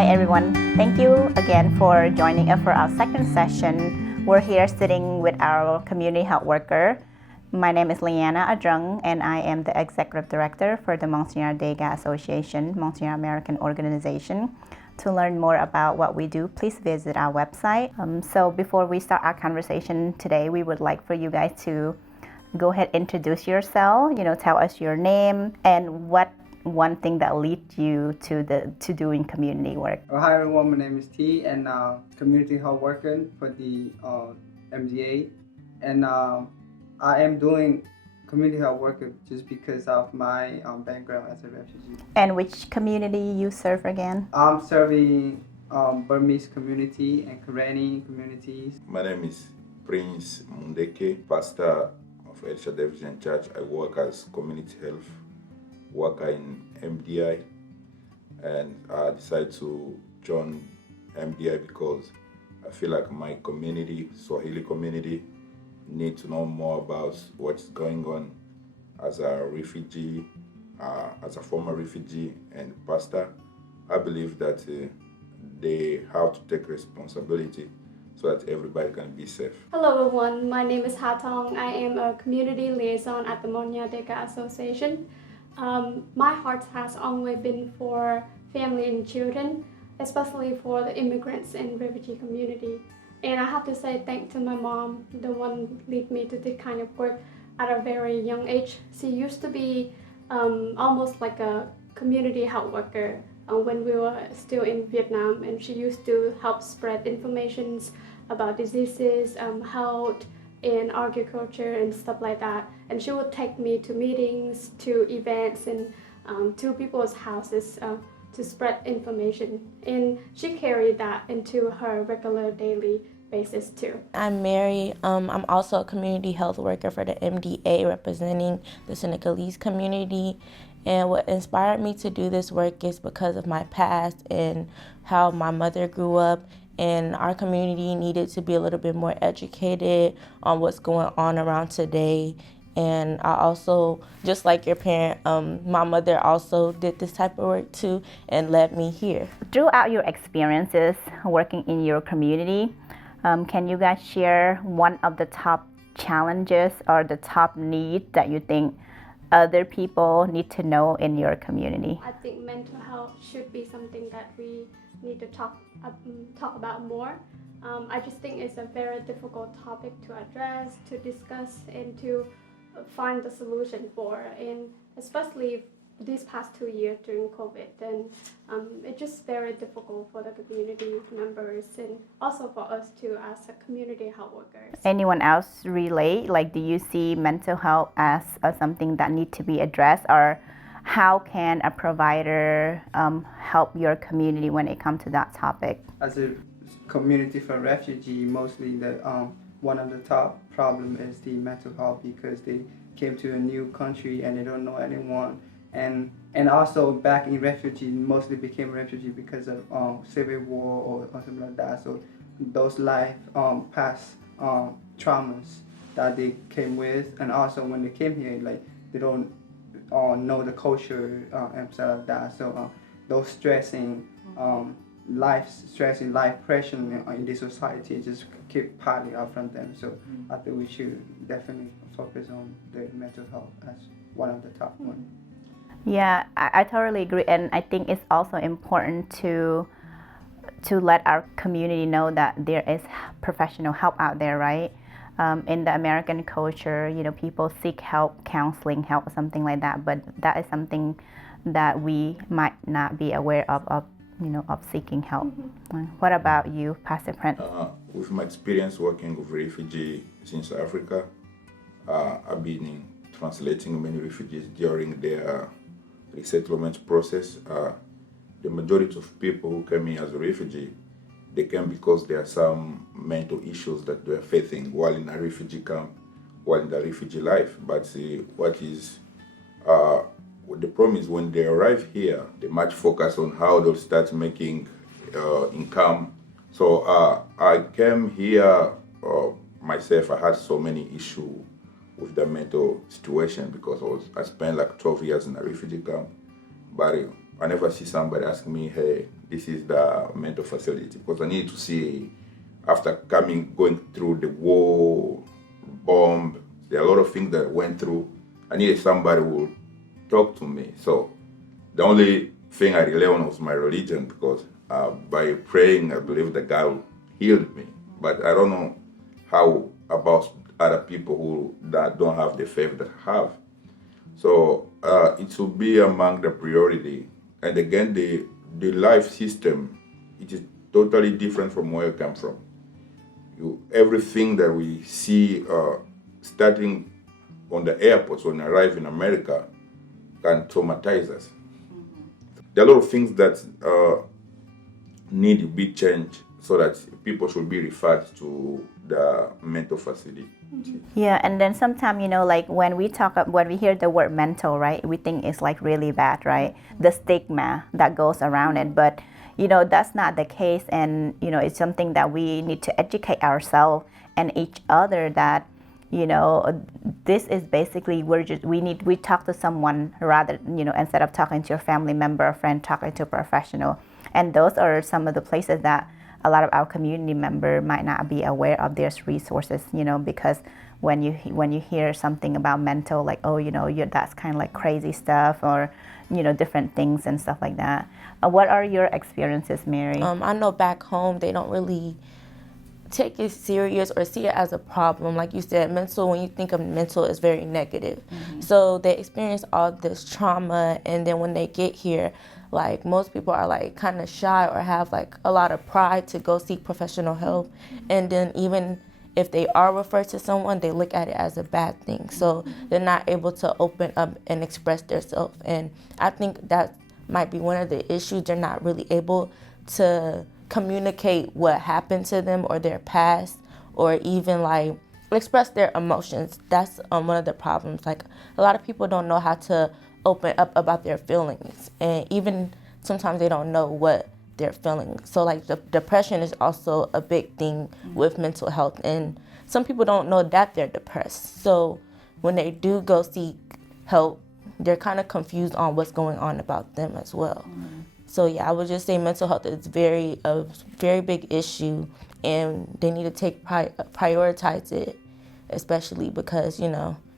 Hi everyone, thank you again for joining us for our second session. We're here sitting with our community health worker. My name is Liana Adrung and I am the Executive Director for the Monsignor Dega Association, Monsignor American organization. To learn more about what we do, please visit our website. So before we start our conversation today, we would like for you guys to go ahead, introduce yourself, tell us your name and what one thing that leads you to doing community work. Hi everyone, my name is T and community health worker for the MDA, and I am doing community health worker just because of my background as a refugee. And which community you serve again? I'm serving Burmese community and Kareni communities. My name is Prince Mundeke, pastor of El Shaddai Vision Church. I work as community health worker in MDI, and I decided to join MDI because I feel like my community, Swahili community, need to know more about what's going on as a refugee, as a former refugee and pastor. I believe that they have to take responsibility so that everybody can be safe. Hello everyone, my name is Ha Tong. I am a community liaison at the Monsignor Dega Association. My heart has always been for family and children, especially for the immigrants and refugee community. And I have to say thanks to my mom, the one lead me to this kind of work at a very young age. She used to be almost like a community health worker when we were still in Vietnam, and she used to help spread information about diseases, health, in agriculture and stuff like that. And she would take me to meetings, to events, and to people's houses to spread information. And she carried that into her regular daily basis too. I'm Mary. I'm also a community health worker for the MDA representing the Senegalese community. And what inspired me to do this work is because of my past and how my mother grew up. And our community needed to be a little bit more educated on what's going on around today. And I also, just like your parent, my mother also did this type of work too and led me here. Throughout your experiences working in your community, can you guys share one of the top challenges or the top needs that you think other people need to know in your community? I think mental health should be something that we need to talk about more. I just think it's a very difficult topic to address, to discuss, and to find the solution for. And especially these past 2 years during COVID, then it's just very difficult for the community members and also for us too as a community health workers. Anyone else relate? Like, do you see mental health as something that need to be addressed, or how can a provider help your community when it comes to that topic? As a community for refugee, mostly the one of the top problem is the mental health, because they came to a new country and they don't know anyone, and also back in refugee mostly became refugee because of civil war or something like that. So those life past traumas that they came with, and also when they came here, like they don't know the culture and stuff like that. So those life pressure in the society just keep piling up from them. So I think we should definitely focus on the mental health as one of the top ones. Yeah, I totally agree, and I think it's also important to let our community know that there is professional help out there, right? In the American culture, people seek help, counseling help, something like that, but that is something that we might not be aware of seeking help. Mm-hmm. What about you, Pastor Prince? With my experience working with refugees since Africa, I've been translating many refugees during their resettlement process. The majority of people who came here as a refugee, they came because there are some mental issues that they're facing while in a refugee camp, while in the refugee life. But the problem is when they arrive here, they might focus on how they'll start making income. So I came here myself. I had so many issues with the mental situation because I spent like 12 years in a refugee camp. But I never see somebody asking me, hey, this is the mental facility, because I need to see, after going through the war, bomb, there are a lot of things that I went through. I needed somebody who would talk to me. So the only thing I rely on was my religion, because by praying, I believe that God healed me. But I don't know how about other people who don't have the faith that I have. So it should be among the priority. And again, the life system, it is totally different from where I come from. Everything that we see starting on the airports when we arrive in America can traumatize us. There are a lot of things that need to be changed so that people should be referred to the mental facility. Yeah, and then sometimes, like when we hear the word mental, right, we think it's like really bad, right? The stigma that goes around it. But, that's not the case. And, it's something that we need to educate ourselves and each other that, this is basically, we talk to someone rather, instead of talking to a family member or friend, talking to a professional. And those are some of the places that a lot of our community member might not be aware of their resources, because when you hear something about mental, like, that's kind of like crazy stuff, or, different things and stuff like that. What are your experiences, Mary? I know back home they don't really take it serious or see it as a problem. Like you said, when you think of mental, it's very negative. Mm-hmm. So they experience all this trauma, and then when they get here, like most people are like kind of shy or have like a lot of pride to go seek professional help. Mm-hmm. And then even if they are referred to someone, they look at it as a bad thing. So they're not able to open up and express themselves. And I think that might be one of the issues. They're not really able to communicate what happened to them or their past, or even like express their emotions. That's one of the problems. Like a lot of people don't know how to open up about their feelings, and even sometimes they don't know what they're feeling. So like the depression is also a big thing with mental health, and some people don't know that they're depressed. So when they do go seek help, they're kind of confused on what's going on about them as well. Mm-hmm. So yeah, I would just say mental health is a very big issue, and they need to prioritize it, especially because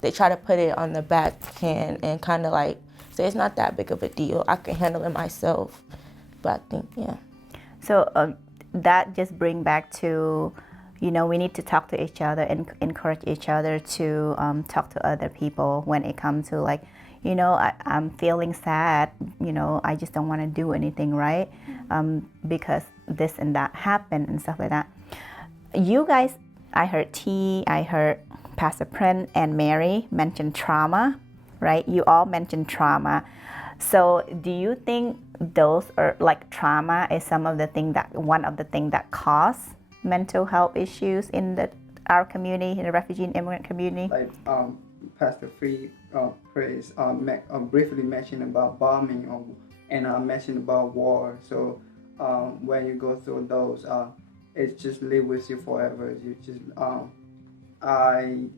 they try to put it on the backhand and kind of like say it's not that big of a deal. I can handle it myself. But I think, yeah. So that just brings back to, we need to talk to each other and encourage each other to talk to other people when it comes to like, I'm feeling sad, I just don't want to do anything, right? Because this and that happened and stuff like that. You guys, I heard I heard Pastor Prince and Mary mention trauma, right? You all mentioned trauma. So do you think those are like trauma is one of the things that cause mental health issues in our community, in the refugee and immigrant community? Like Pastor Free Praise briefly mentioned about bombing and mentioned about war. So when you go through those, it just live with you forever. You just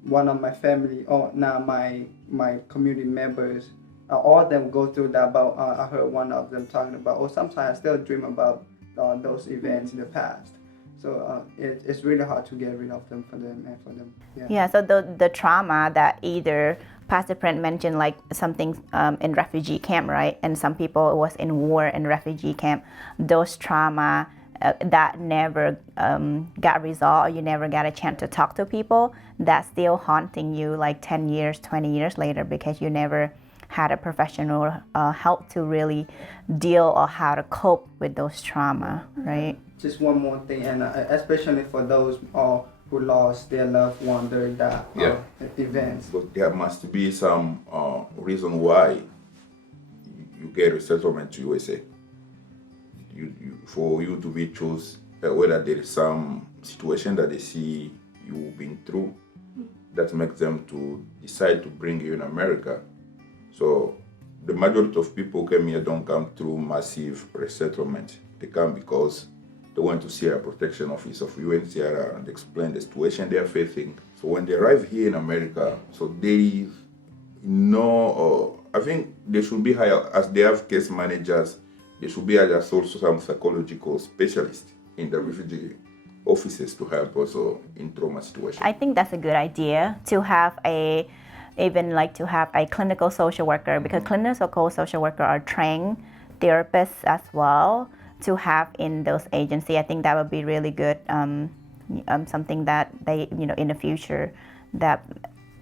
one of my family, my community members, all of them go through that. But I heard one of them talking about, sometimes I still dream about those events in the past. So it's really hard to get rid of them for them. Yeah. So the trauma that either Pastor Brent mentioned, like something in refugee camp, right? And some people was in war in refugee camp. Those trauma that never got resolved, you never got a chance to talk to people, that's still haunting you like 10 years, 20 years later, because you never had a professional help to really deal or how to cope with those trauma, right? Just one more thing, and especially for those who lost their loved one during that events. But there must be some reason why you get resettlement to USA. For you to be chosen, whether there is some situation that they see you've been through that makes them to decide to bring you in America. So the majority of people came here don't come through massive resettlement. They come because they want to see a protection office of UNHCR and explain the situation they are facing. So when they arrive here in America, so they know, I think they should be hired as they have case managers. there should be also some psychological specialists in the refugee offices to help also in trauma situations. I think that's a good idea to have a clinical social worker, because clinical social worker are trained therapists as well to have in those agencies. I think that would be really good, something that they, in the future, that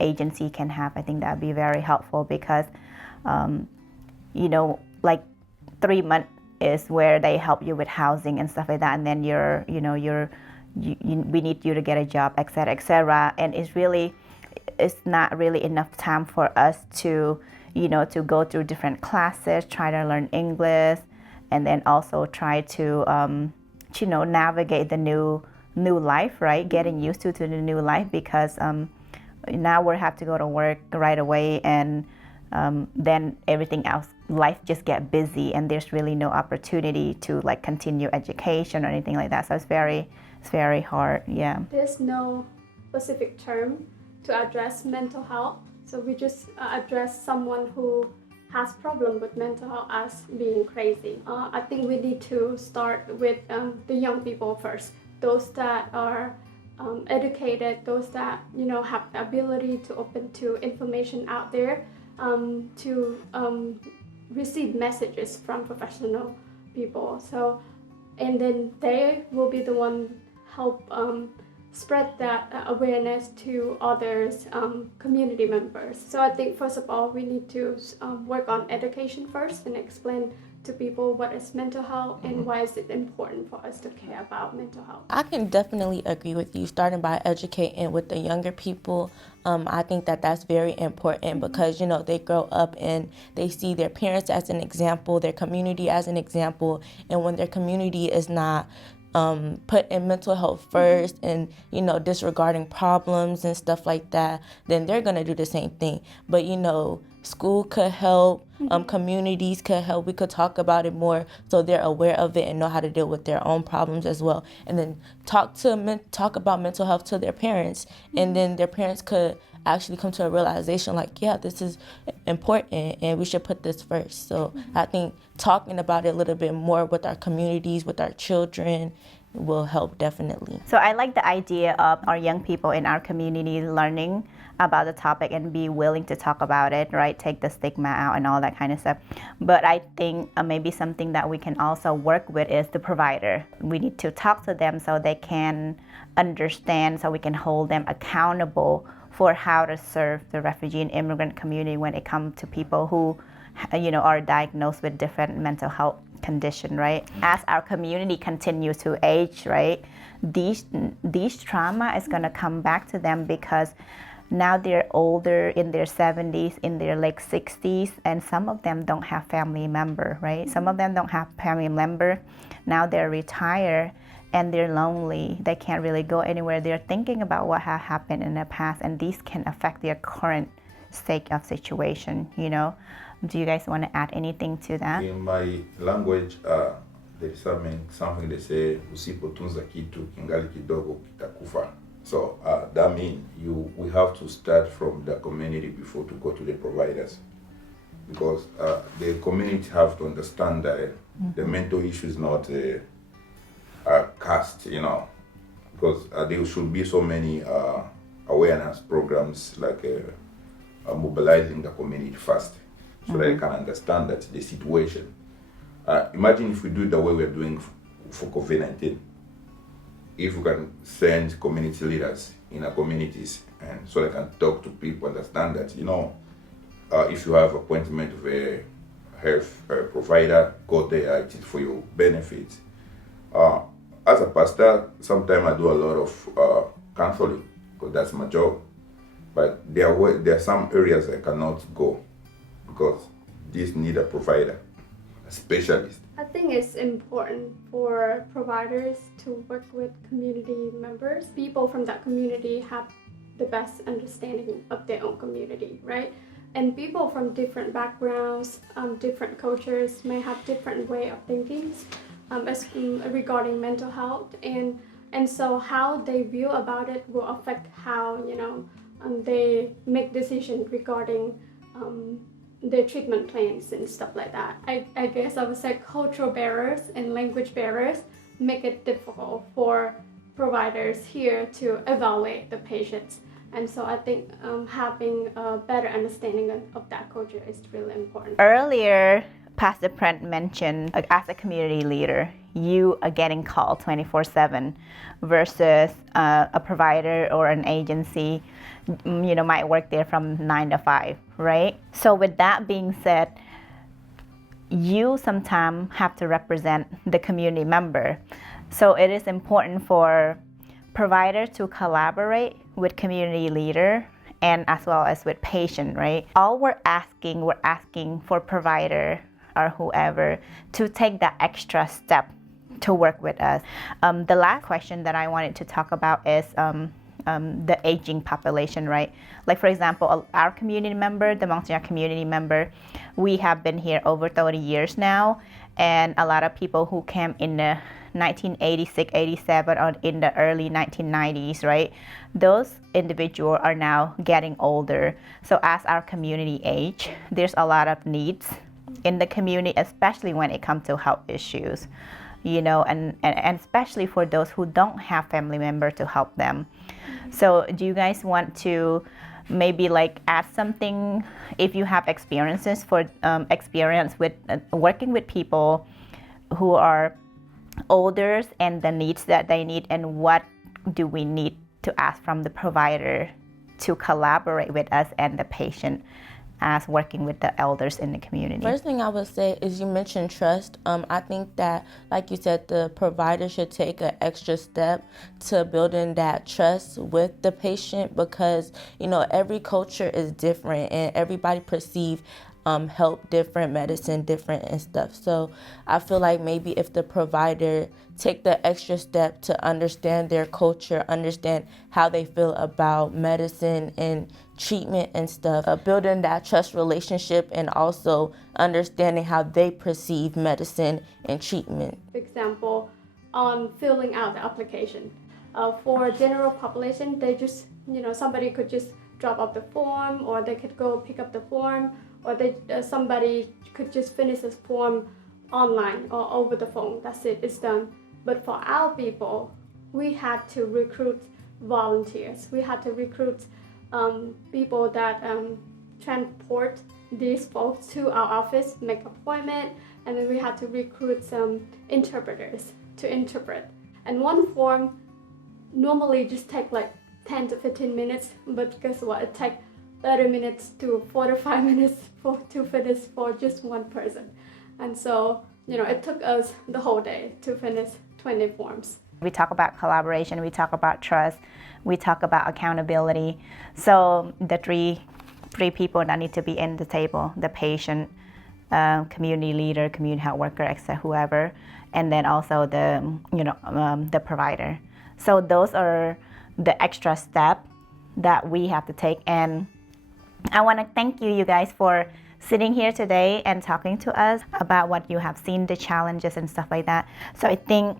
agency can have. I think that would be very helpful because, like 3 months is where they help you with housing and stuff like that, and then we need you to get a job, etc., etc. And it's not really enough time for us to go through different classes, try to learn English, and then also try to navigate the new life, right? Getting used to the new life, because now we have to go to work right away, and then everything else, life just get busy, and there's really no opportunity to like continue education or anything like that. So it's very hard. Yeah. There's no specific term to address mental health, so we just address someone who has problem with mental health as being crazy. I think we need to start with the young people first, those that are educated, those that have the ability to open to information out there, to receive messages from professional people. So, and then they will be the one help spread that awareness to others, community members. So I think first of all we need to work on education first and explain to people what is mental health and why is it important for us to care about mental health. I can definitely agree with you, starting by educating with the younger people. I think that that's very important because, they grow up and they see their parents as an example, their community as an example, and when their community is not put in mental health first and, disregarding problems and stuff like that, then they're going to do the same thing. But, school could help, communities could help. We could talk about it more so they're aware of it and know how to deal with their own problems as well. And then talk about mental health to their parents, and then their parents could actually come to a realization like, yeah, this is important and we should put this first. So I think talking about it a little bit more with our communities, with our children, will help definitely. So I like the idea of our young people in our community learning about the topic and be willing to talk about it, right? Take the stigma out and all that kind of stuff. But I think maybe something that we can also work with is the provider. We need to talk to them so they can understand, so we can hold them accountable for how to serve the refugee and immigrant community when it comes to people who, are diagnosed with different mental health condition, right? As our community continues to age, right, these trauma is going to come back to them because now they're older, in their 70s, in their late 60s, and some of them don't have family member, right? Some of them don't have family member. Now they're retired and they're lonely. They can't really go anywhere. They're thinking about what has happened in the past, and these can affect their current state of situation, Do you guys want to add anything to that? In my language, there's something they say, usipotunza kitu kingali kidogo kitakufa. So that means we have to start from the community before to go to the providers, because the community have to understand that the mental issue is not a cast, because there should be so many awareness programs like mobilizing the community first, so they can understand that the situation. Imagine if we do it the way we're doing for COVID-19. If we can send community leaders in our communities, and so they can talk to people, understand that, if you have appointment with a health provider, go there, it is for your benefit. As a pastor, sometimes I do a lot of counseling, because that's my job. But there are some areas I cannot go, because these need a provider, a specialist. I think it's important for providers to work with community members. People from that community have the best understanding of their own community, right? And people from different backgrounds, different cultures may have different way of thinking regarding mental health, and so how they view about it will affect how they make decisions regarding their treatment plans and stuff like that. I guess I would say cultural barriers and language barriers make it difficult for providers here to evaluate the patients. And so I think having a better understanding of that culture is really important. Earlier, Pastor Brent mentioned as a community leader, you are getting called 24/7 versus a provider or an agency, might work there from 9 to 5, right? So with that being said, you sometimes have to represent the community member. So it is important for providers to collaborate with community leader and as well as with patient, right? All we're asking for provider or whoever to take that extra step to work with us. The last question that I wanted to talk about is the aging population, right? Like for example, our community member, the Montreal community member, we have been here over 30 years now, and a lot of people who came in the 1986, 87, or in the early 1990s, right? Those individuals are now getting older. So as our community age, there's a lot of needs in the community, especially when it comes to health issues, and especially for those who don't have family members to help them. So do you guys want to maybe add something if you have experience with working with people who are older and the needs that they need, and what do we need to ask from the provider to collaborate with us and the patient as working with the elders in the community? First thing I would say is you mentioned trust. I think that, like you said, the provider should take an extra step to building that trust with the patient, because every culture is different and everybody perceives help different, medicine different and stuff. So I feel like maybe if the provider take the extra step to understand their culture, understand how they feel about medicine and treatment and stuff, building that trust relationship and also understanding how they perceive medicine and treatment. For example, on filling out the application. For general population, they just, somebody could just drop off the form, or they could go pick up the form, or somebody could just finish this form online or over the phone. That's it, it's done. But for our people, we had to recruit volunteers. We had to recruit people that transport these folks to our office, make appointment, and then we had to recruit some interpreters to interpret. And one form normally just take 10 to 15 minutes, but guess what? It takes 30 minutes to 45 minutes to finish for just one person. And so, it took us the whole day to finish 20 forms. We talk about collaboration, we talk about trust, we talk about accountability. So the three people that need to be in the table: the patient, community leader, community health worker, etc., whoever, and then also the provider. So those are the extra step that we have to take. And I want to thank you guys for sitting here today and talking to us about what you have seen, the challenges and stuff like that. So I think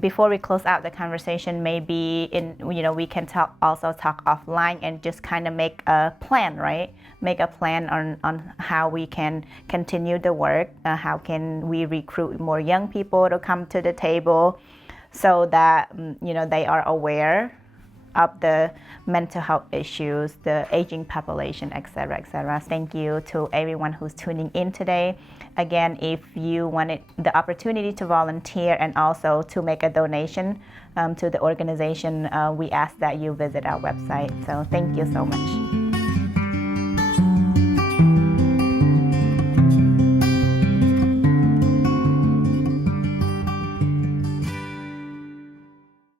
before we close out the conversation, maybe we can talk offline and just kind of make a plan, right? Make a plan on how we can continue the work, how can we recruit more young people to come to the table, so that they are aware of the mental health issues, the aging population, etc., etc. Thank you to everyone who's tuning in today. Again, if you wanted the opportunity to volunteer and also to make a donation to the organization, we ask that you visit our website. So thank you so much.